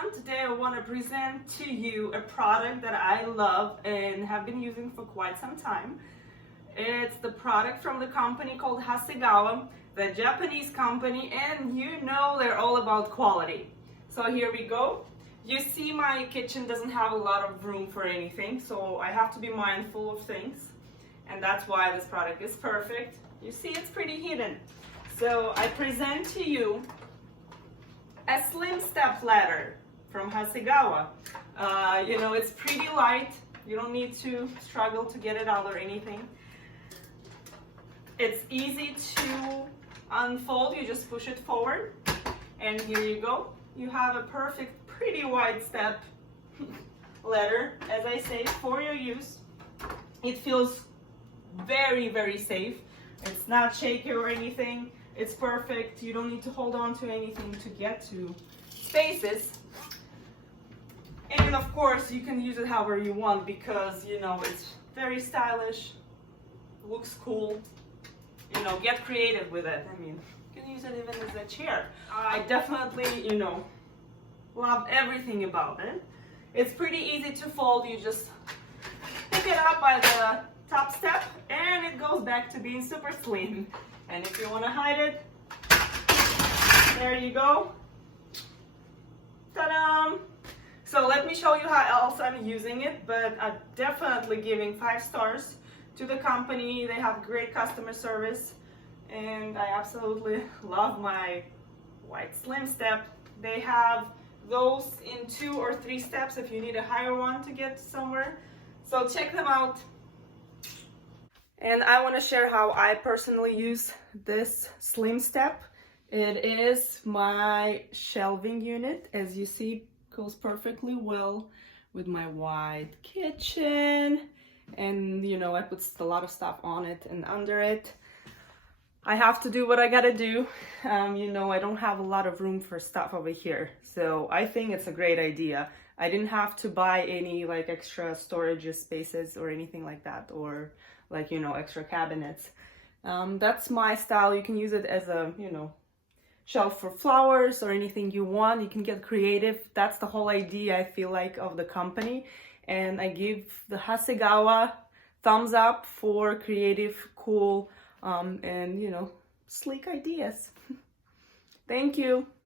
everyone. Today I want to present to you a product that I love and have been using for quite some time. It's the product from the company called Hasegawa, the Japanese company, and you know they're all about quality. So here we go. You see my kitchen doesn't have a lot of room for anything, so I have to be mindful of things, and that's why this product is perfect. You see it's pretty hidden. So I present to you a slim step ladder from Hasegawa. It's pretty light. You don't need to struggle to get it out or anything. It's easy to unfold. You just push it forward, and here you go. You have a perfect, pretty wide step ladder, as I say, for your use. It feels very, very safe. It's not shaky or anything. It's perfect. You don't need to hold on to anything to get to spaces. And of course, you can use it however you want because, it's very stylish, looks cool. Get creative with it. I mean, you can use it even as a chair. I definitely, love everything about it. It's pretty easy to fold. You just pick it up by the top step and it goes back to being super slim. And if you want to hide it, there you go. Ta-da! So let me show you how else I'm using it, but I'm definitely giving 5 stars to the company. They have great customer service, and I absolutely love my white slim step. They have those in 2 or 3 steps if you need a higher one to get somewhere. So check them out. And I want to share how I personally use this slim step. It is my shelving unit. As you see, goes perfectly well with my wide kitchen. And I put a lot of stuff on it and under it. I have to do what I gotta do. I don't have a lot of room for stuff over here. So I think it's a great idea. I didn't have to buy any extra storage spaces or anything like that, or extra cabinets. That's my style. You can use it as a, shelf for flowers or anything you want. You can get creative. That's the whole idea, I feel like, of the company. And I give the Hasegawa thumbs up for creative, cool, and sleek ideas. Thank you.